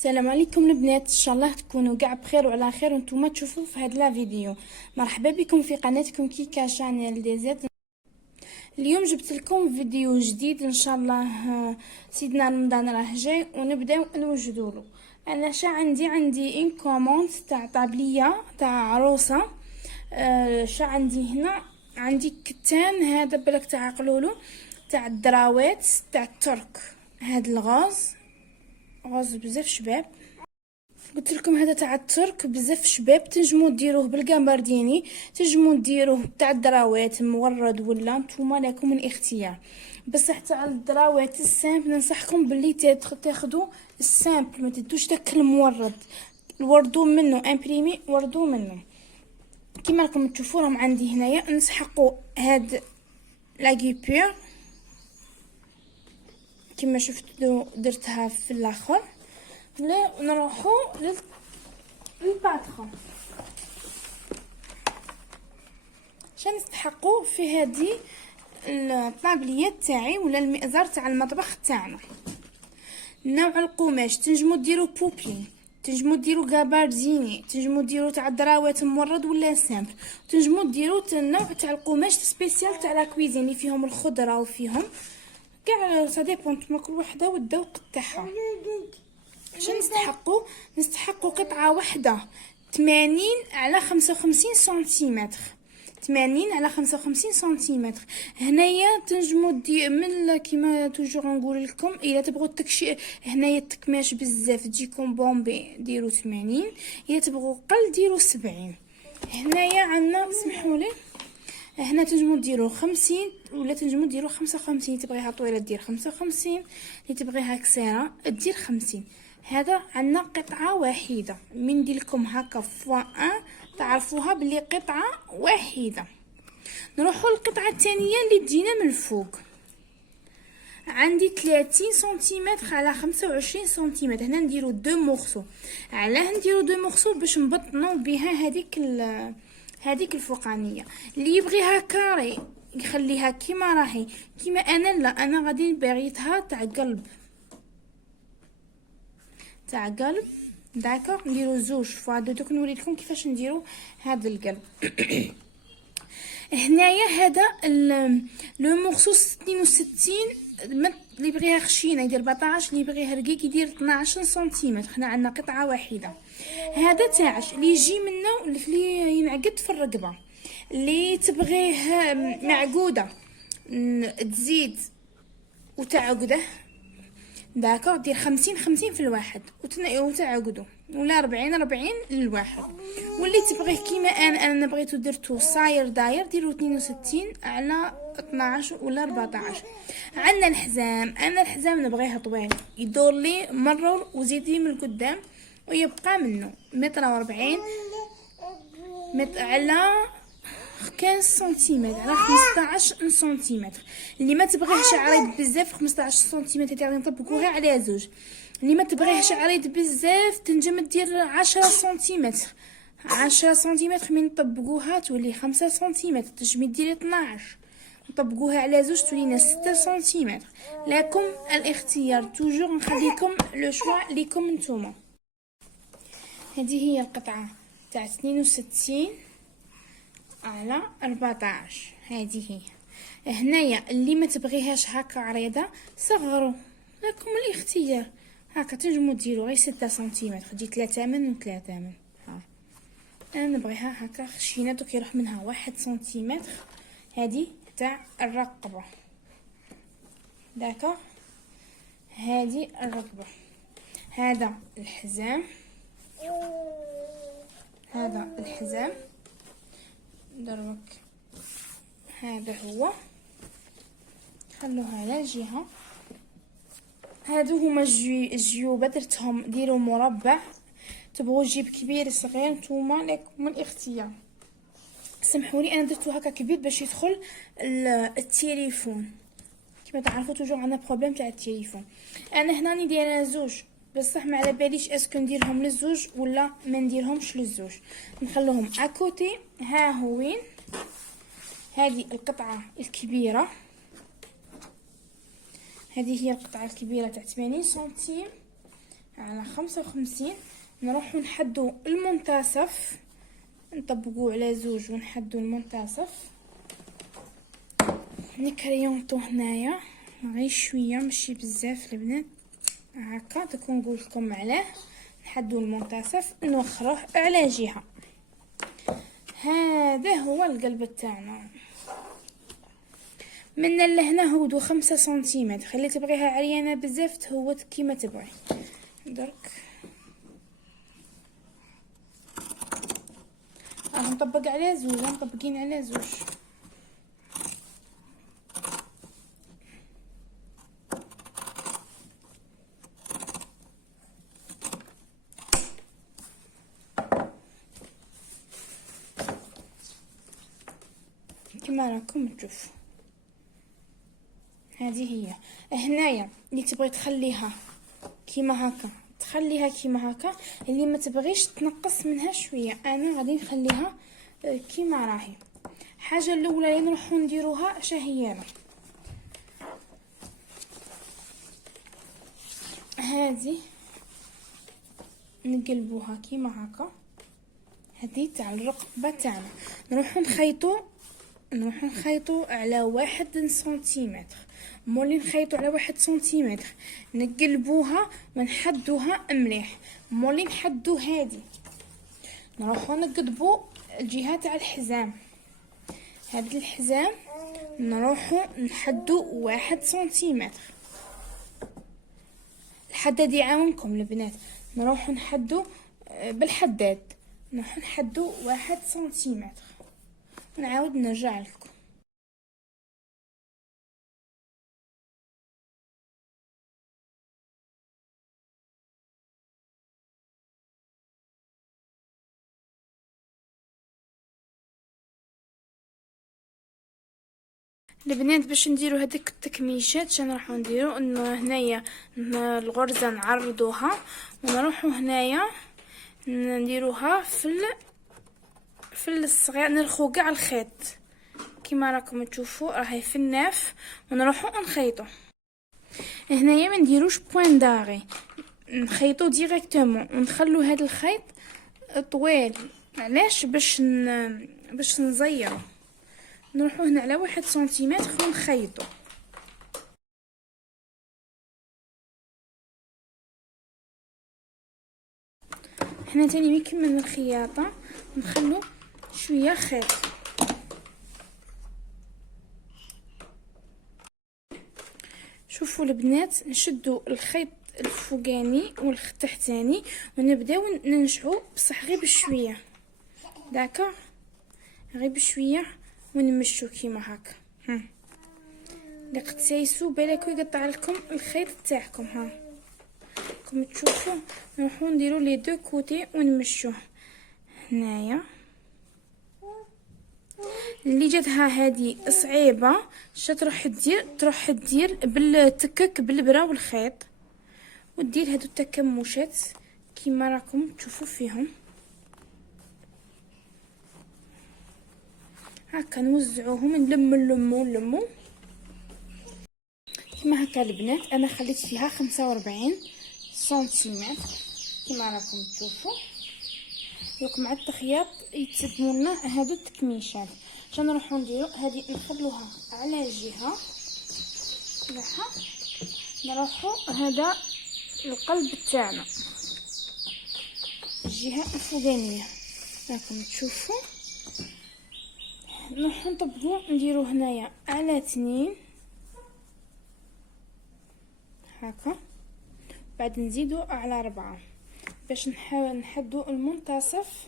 السلام عليكم البنات، ان شاء الله تكونوا كاع بخير وعلى خير وانتم تشوفوا في هذا لا فيديو. مرحبا بكم في قناتكم كيكا شانيل دي زيت. اليوم جبت لكم فيديو جديد ان شاء الله. سيدنا رمضان راه جاي ونبداو نوجدوا له. انا عندي ان كوموند تاع طابليه تاع عروسه. عندي هنا عندي كتان، هذا بالك تعقلوا له، تاع الدراوات تاع الترك. هذا غاز بزاف شباب. قلت لكم هذا تاع الترك بزاف شباب. تنجموا ديروه بالكامبرديني، تنجموا ديروه تاع الدراوات مورد، ولا نتوما لكم الاختيار. بصح تاع الدراوات السامبل ننصحكم باللي تاخذوا السامبل، ما تدوش داك المورد. وردوا منه امبريمي، وردوا منه كيما راكم تشوفوا. راهم عندي هنايا نسحقوا هاد لاغيبير كما شفتوا درتها في الاخر. لا نروحوا للباتخون عشان نستحقوا في هذه الطابليه تاعي ولا المئزر تاع المطبخ تاعنا. نوع القماش تنجموا ديروا بوبلين، تنجموا ديروا غابارديني، تنجموا ديروا تاع الدراوات مورد ولا سامبل، تنجموا ديروا النوع تاع القماش سبيسيال تاع لا كويزين اللي فيهم الخضره وفيهم كاع سا ديبون كل وحده والذوق تاعها. عشان نستحقوا قطعه واحده 80 على 55 سنتيمتر، 80 على 55 سنتيمتر. هنايا تنجموا من كيما توجور نقول لكم، الا تبغوا هنايا التكماش بزاف تجيكم بومبي ديروا 80، الا تبغوا قل ديروا 70. هنايا عندنا اسمحوا لي، هنا تنجموا ديروا 50 ولا تنجموا ديروا 55. تبغيها طويله دير 55، اللي تبغيها قصيره دير 50. هذا عندنا قطعه واحده. من ندير لكم هكا فوا 1 تعرفوها بلي قطعه واحده. نروحوا للقطعه الثانيه اللي تجينا من الفوق. عندي 30 سنتيمتر على 25 سنتيمتر. هنا نديروا دو مورسو. علاه نديروا دو مورسو؟ باش نبطنوا بها هذيك الفوقانيه. اللي يبغيها كاري يخليها كيما راهي، كيما انا لا، انا غادي نبغيتها تاع قلب داكوغ. نديرو زوج فوا دوك نوري لكم كيفاش نديرو هذا القلب. هنايا هذا لو مورسو 62. اللي يبغيها خشينه يدير 14، اللي يبغيها رقيق يدير 12 سنتيمتر. هنا عندنا قطعه واحده. هذا تاعش اللي يجي منه اللي ينعقد في الرقبه. اللي تبغيه معقوده تزيد وتعقده داكوغ، دير 50 في الواحد وتعقدو، ولا 40 للواحد. واللي تبغيه كيما انا بغيتو درتو صاير داير، ديرو 62 على 12 ولا 14. عندنا الحزام. انا الحزام نبغيها طويل، يدور لي مره وزيدي من القدام ويبقى منه 140 متر على 15 سنتيمتر على 15 سنتيمتر. اللي ما تبغيهش عريض بزاف 15 سنتيمتر تاعي نطبقوها على زوج. اللي ما تبغيهش عريض بزاف تنجم دير 10 سنتيمتر. 10 سنتيمتر من نطبقوها تولي 5 سنتيمتر. تنجمي ديري 12 نطبقوها على زوج تولينا 6 سنتيمتر. لكم الاختيار، توجور نخليكم لو شوا ليكم نتوما. هذه هي القطعه تاع 62 على 14. هذه هي. هنايا اللي ما تبغيهاش هكا عريضه صغروا، لكم الاختيار. هكا تنجموا ديروا غير 6 سنتيمتر، دي 3 من و3 من. انا نبغيها هكا خشينه، دوك يروح منها 1 سنتيمتر. هذه تاع الرقبه داكا، هذه الرقبه. هذا الحزام، دروك هذا هو. خلوها على جهه. هادو هما الجيوبه درتهم. ديروا مربع، تبغوا جيب كبير صغير نتوما لكم الاختيار. سمحولي انا درتو هكا كبير باش يدخل التليفون. كما تعرفوا توجور عندنا بروبليم تاع التليفون. انا هنا راني دايره زوج، بصح ما على باليش اسكو نديرهم للزوج ولا ما نديرهمش للزوج. نخلوهم اكوتي. ها هو وين هذه القطعه الكبيره. هذه هي القطعه الكبيره تاع 80 سنتيم على 55. نروحو نحدو المنتصف، نطبقوه على زوج ونحدو المنتصف، نكريونطو هنايا غير شويه ماشي بزاف البنات، هكا تكون نقولكم علاه. نحدو المنتصف نوخروه على جهه. هذا هو القلب تاعنا. من لهنا هودو 5 سنتيمتر، خلي تبغيها عريانه بزاف تهوت كيما تبغي. درك نطبق على زوج، مطبقين على زوج. كما راكم تشوفوا هذه هي. هنايا اللي تبغي تخليها كيما هكا تخليها كيما هكا، اللي ما تبغيش تنقص منها شويه. انا غادي نخليها كيما راهي. الحاجه الاولى اللي نروحو نديروها شهيانه، هذه نقلبوها كيما هكا. هذه تاع الرقبه تاعنا نروحو نخيطو على 1 سنتيمتر. مولي نخيطو على 1 سنتيمتر نقلبوها ونحدوها مليح. مولي نحدو هذه نروحو نقلبو الجهه تاع الحزام. هذا الحزام نروحو نحدو 1 سنتيمتر. الحداد يعاونكم البنات، نروحو نحدو بالحداد، نروحو نحدو 1 سنتيمتر. نعاود نرجع لكم. البنات باش نديرو هذيك التكميشات شنو راح نديرو؟ انه هنايا الغرزه نعرضوها ونروحو هنايا نديروها في الصغير، نرخو كاع الخيط كيما راكم تشوفوا راهي في الناف، ونروحو نخيطو. هنايا ما نديروش بوين داغي، نخيطو ديريكتومون ونخلو هذا الخيط طويل. علاش؟ باش نزيرو. نروحو هنا على 1 سنتيمتر ونخيطو. حنا تاني ملي كملنا الخياطه نخلو شويه خيط. شوفوا البنات، نشدو الخيط الفوقاني والتحتاني ونبداو ننشعو بصح غير بشويه، داكا غير بشويه ونمشو كيما هكا. اللي قد تسايسو بالكو يقطع لكم الخيط تاعكم. ها كما تشوفوا نروحو نديرو لي دو كوتي ونمشوه هنايا. اللي جاتها هذه صعيبه تروح دير بالتكك بالبرا والخيط، ودير هادو التكمشات كيما راكم تشوفوا فيهم. هكا نوزعوهم نلمو كيما هكا البنات. انا خليت فيها 45 سنتيمتر كيما راكم تشوفوا. دوك مع التخياط يتسدموا لنا هادو التكميشات. شنو نروحو نديرو؟ هذه نخلوها على جهه لها، نروحو هذا القلب تاعنا الجهه الفوقانيه راكم تشوفوا. نروحو نطبقو نديرو هنايا على 2 هكا، بعد نزيدو على 4 باش نحاول نحدو المنتصف.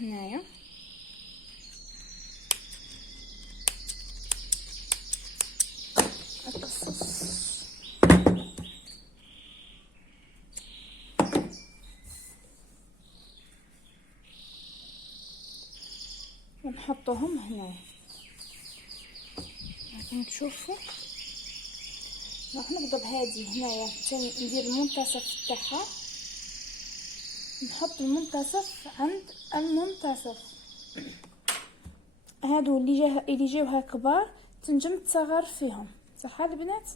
هنايا ونحطوهم هنا. راكم تشوفوا راح نبدا بهذه هنايا ثاني ندير المنتصف تاعها، نحط المنتصف عند المنتصف هادو اللي جاوها كبار تنجم تصغر فيهم، صح البنات؟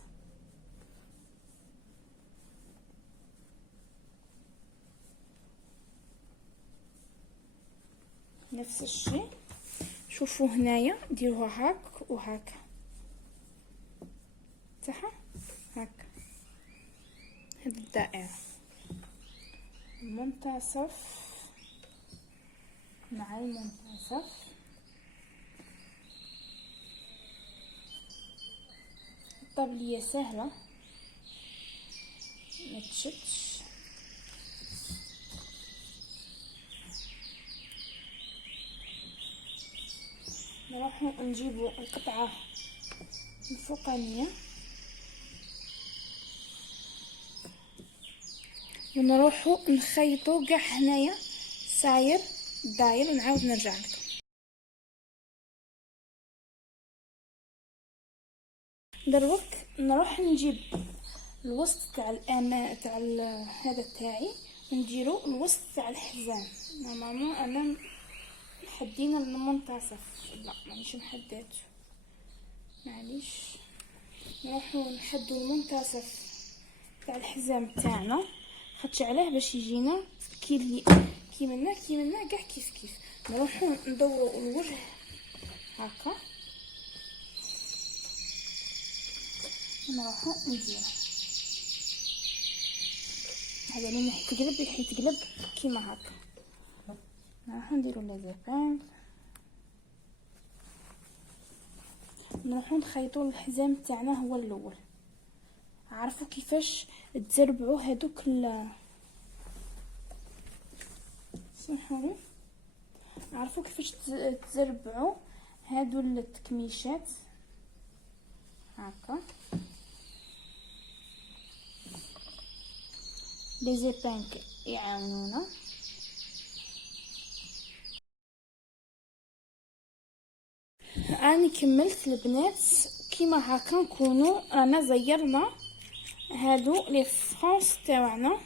نفس الشيء. شوفوا هنايا ديروها هاك وهاك، صح؟ هاك هاد الدائرة، المنتصف مع المنتصف. الطبلية سهلة ما تشدش. نروحو نجيبو القطعة الفوقانية ونروحو نخيطو كاع هنايا ساير داير ونعاود نرجع لكم. دروك نروح نجيب الوسط تاع تاع هذا تاعي ونديرو الوسط تاع الحزام. نورمالمون انا محدين المنتصف، لا مانيش محداتو، معليش. نروحو نحدو المنتصف تاع الحزام تاعنا، خاطش علاه باش يجينا كي منا كاع كيف. نروحو ندورو الوجه هكا ونروحو نديرو هذا اللي يتقلب كيما هكا. نروحو نديرو لازابانغ، نروحو نخيطو الحزام تاعنا هو الاول. عرفوا كيفاش تزربعوا هذوك سمحولي، عرفوا كيفاش تزربعوا هادو التكميشات هكا. لي زيبانك يعاونونا. راني كملت البنات كيما هكا، نكونوا رانا زيرنا هادو لي فرونس تاعنا.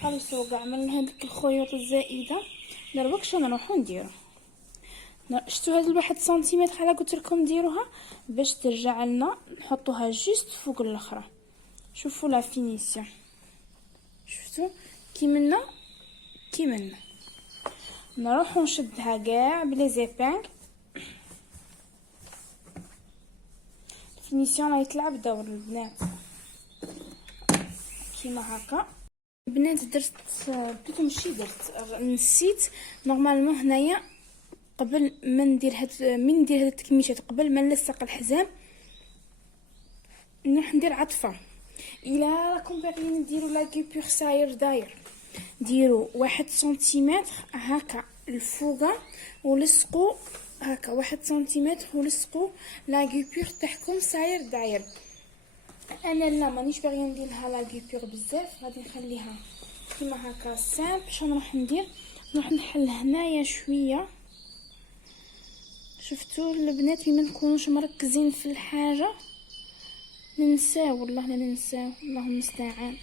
خلصوا كاع من هذيك الخيوط الزائده. دروك شنو نروحو نديرو؟ شتو هاد الواحد سنتيمتر على قلت لكم ديروها باش ترجع لنا، نحطوها جوست فوق الاخرى. شوفوا لا فينيسيون، شفتوا كي منا نروحو نشدها كاع بلي زيبانغ. الفينيسيون راهي تلعب دور البنات كيما هكا. البنات درت بلوتو ماشي درت، نسيت نورمالمون هنايا قبل ما ندير هاد التكميشات، قبل ما نلصق الحزام نروح ندير عطفه. الى راكم باغيين ديروا لا كيبور ساير داير، ديروا 1 سنتيمتر هكا الفوقه ولصقوا هكا 1 سنتيمتر ولصقوا لا كيبور تاعكم ساير داير. انا لا مانيش باغيه نديرها لا كيبور بزاف، غادي نخليها كيما هكا سامبل. شنو نروح ندير؟ نروح نحل هنايا شويه. شفتوا البنات ما نكونوش مركزين في الحاجه ننساو، والله لا ننساو، اللهم المستعان.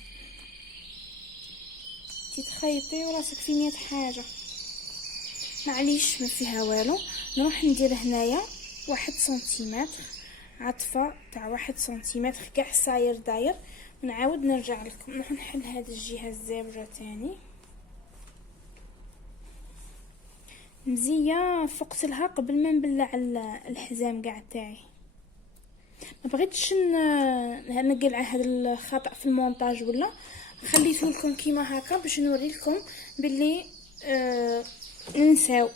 تخيطي وراسك في 100 حاجه، معليش ما فيها والو. نروح ندير هنايا 1 سنتيمتر عطفه تاع 1 سنتيمتر كاع ساير داير، ونعاود نرجع لكم. نروح نحل هذه الجهه الزابجه تاني مزيه، فقت لها قبل ما نبلع الحزام كاع تاعي. ما بغيتش نقلع هذا الخطا في المونتاج، ولا خليته لكم كيما هكا باش نوريلكم باللي ننساو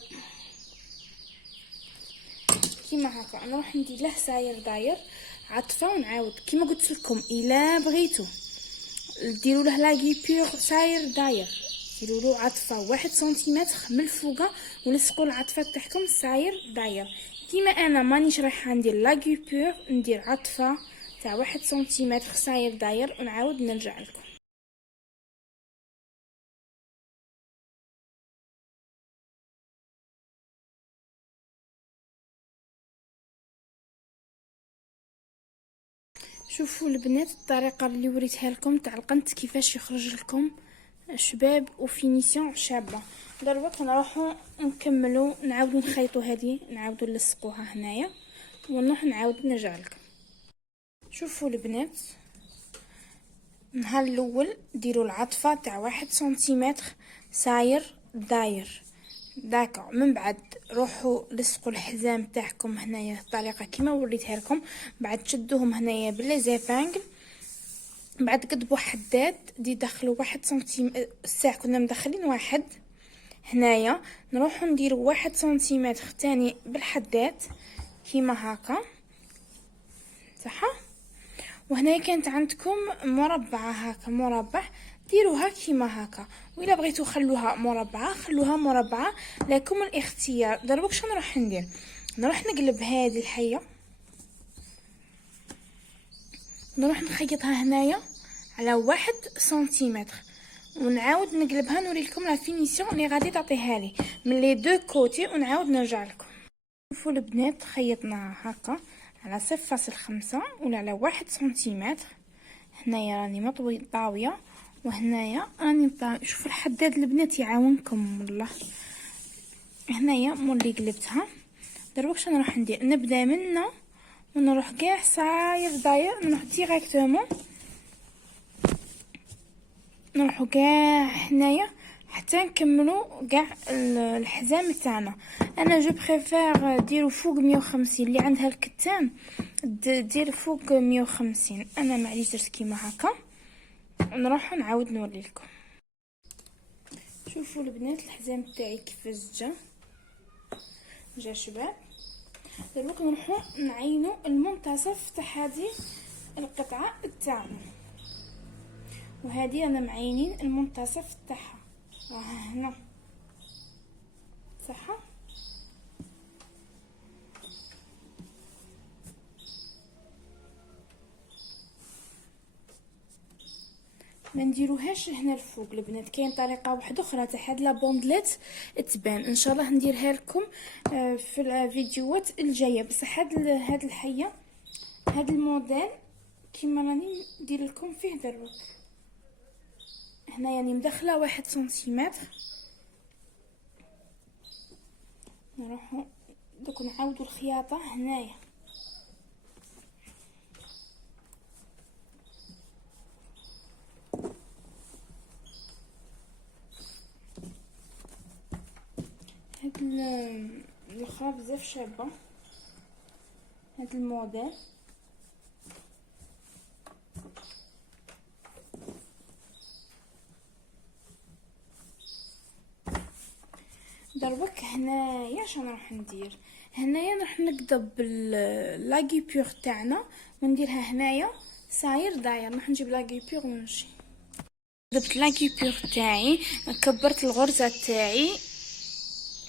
كيما هكا. نروح ندير له ساير داير عطفه، ونعاود كيما قلت لكم الا بغيتو ديروا له لا كيبور ساير داير، ديروا له عطفه 1 سنتيمتر من الفوقه ولصقوا العطفه تاعكم ساير داير. كيما انا مانيش رايحه ندير لا كيبور، ندير عطفه تاع 1 سنتيمتر ساير داير ونعاود نرجع لكم. شوفوا البنات الطريقه اللي وريتها لكم تاع القنت كيفاش يخرج لكم شباب وفينيسيون شابه. دروك نروحو نكملو نعاودو نخيطو هذه، نعاودو نلصقوها هنايا ونروح نعاود نرجع لكم. شوفوا البنات، النهار الاول ديروا العطفه تاع 1 سنتيمتر ساير داير، داكا. من بعد روحوا لصقوا الحزام تاعكم هنايا الطريقه كيما وريتها لكم، بعد تشدوهم هنايا بلي زيفانغل، بعد قدبوا حداد دي دخلوا 1 سنتيمتر. الساعه كنا مدخلين 1 هنايا، نروحوا نديروا 1 سنتيمتر تاني بالحداد كيما هكا، صح. وهنا كانت عندكم مربعه هكا، مربع ديروها كيما هكا، وإلا بغيتو خلوها مربعه خلوها مربعه، لكم الاختيار. دروك شنو نروح ندير؟ نروح نقلب هذه الحيه، نروح نخيطها هنايا على 1 سنتيمتر، ونعاود نقلبها نوريلكم لا فينيسيون اللي غادي تعطيها لي من لي دو كوتي، ونعاود نرجع لكم. شوفوا البنات، خيطناها هكا على 0.5 ولا على 1 سنتيمتر. هنايا راني مطوي طاويه، وهنايا راني طاوي. شوفوا الحداد البنات يعاونكم والله. هنايا مولي قلبتها، دروك شنو نروح ندير؟ نبدا منا ونروح كاع صاير داير، نروح ديريكتومون نروحو كاع هنايا حتى نكملوا كاع الحزام تاعنا. انا جو بريفير ديروا فوق 150، اللي عندها الكتان دير فوق 150. انا معليش درت كيما هكا، نروح نعاود نوري لكم. شوفوا البنات الحزام تاعي كيفاش جا شباب. دروك نروحو نعينوا المنتصف تاع هذه القطعه تاعنا، وهذه انا معينين المنتصف تاعها هنا، صح. ما نديروهاش هنا الفوق البنات، كاين طريقه واحده اخرى تاع هاد لا بوندليت تبان، ان شاء الله نديرها لكم في الفيديوهات الجايه. بصح هاد الحيه، هاد الموديل كيما راني ندير لكم فيه دروك هنا، يعني مدخله 1 سنتيمتر. نروحو دوك نعاودو الخياطه هنايا. هاد الاخرى بزاف شابه، هاد الموديل دروك هنايا شنو راح ندير؟ هنايا راح نقضب لاغيبيور تاعنا ونديرها هنايا ساير داير. راح نجيب لاغيبيور ونمشي. قضبت لاغيبيور تاعي، كبرت الغرزه تاعي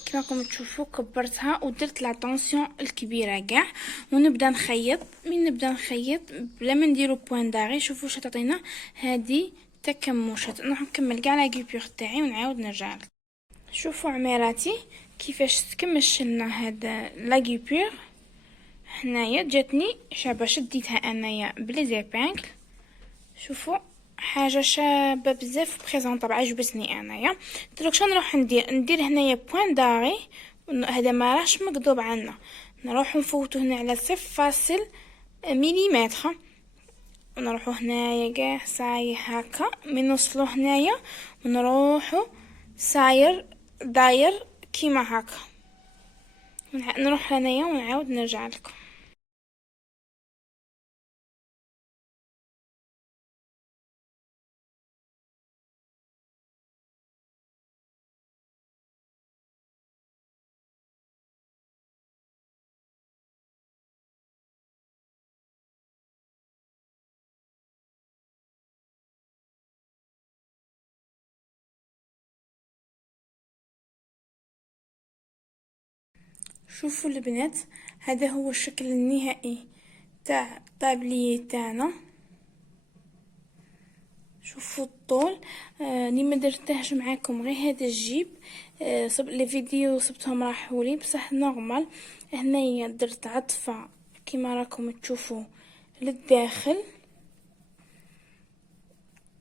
كما راكم تشوفوا، كبرتها ودرت لا طونسيون الكبيره كاع، ونبدا نخيط. من نبدا نخيط بلا ما نديرو بوين داغي. شوفوا واش تعطينا هذه تكمشات. نروح نكمل كاع لاغيبيور تاعي ونعاود نرجع. شوفوا عميراتي كيفاش تكمش لنا هذا لاغيبيور. هنايا جاتني شابه، شديتها انايا بلي زيبانغل. شوفوا حاجه شابه بزاف بريزونطابل، عجبتني انايا. دروك شنو نروح ندير هنايا بوين داغي، هذا ما راهش مقضوب عنا، نروح نفوتو هنا على 0.1 مليمتر، ونروحو هنايا كاع صاير هكا. من نوصلو هنايا ونروحو ساير داير كيما هكا. نروح هنايا ونعاود نرجع لكم. شوفوا البنات، هذا هو الشكل النهائي تاع الطابلية تاعنا. شوفوا الطول، اللي ما درتهش معاكم غير هذا الجيب. لي فيديو صبتهم راحولي بصح نورمال. هنايا درت عطفه كيما راكم تشوفوا للداخل،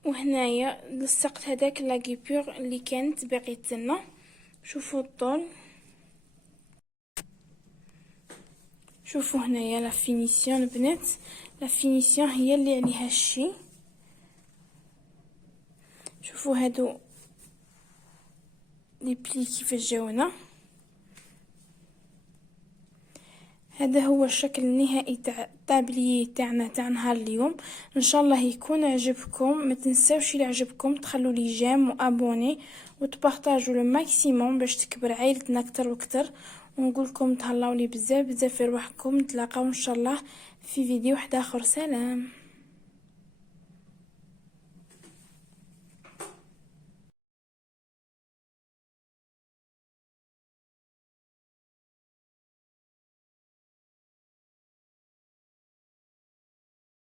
وهنايا لصقت هذاك لاغيبيور اللي كانت باقيت لنا. شوفوا الطول، شوفوا هنايا لا فينيسيون البنات، لا فينيسيون هي اللي عليها الشي. شوفوا هادو لي بلي كيفاش جاونا. هذا هو الشكل النهائي تاع الطابليي تاعنا تاع نهار اليوم. ان شاء الله يكون عجبكم. ما تنساوش الى عجبكم تخلوا لي جيم وابوني وتبارطاجوا لو ماكسيموم باش تكبر عائلتنا اكثر واكثر. ونقول لكم تهلاو لي بزاف بزاف في روحكم. نتلاقاو ان شاء الله في فيديو واحد اخر. سلام.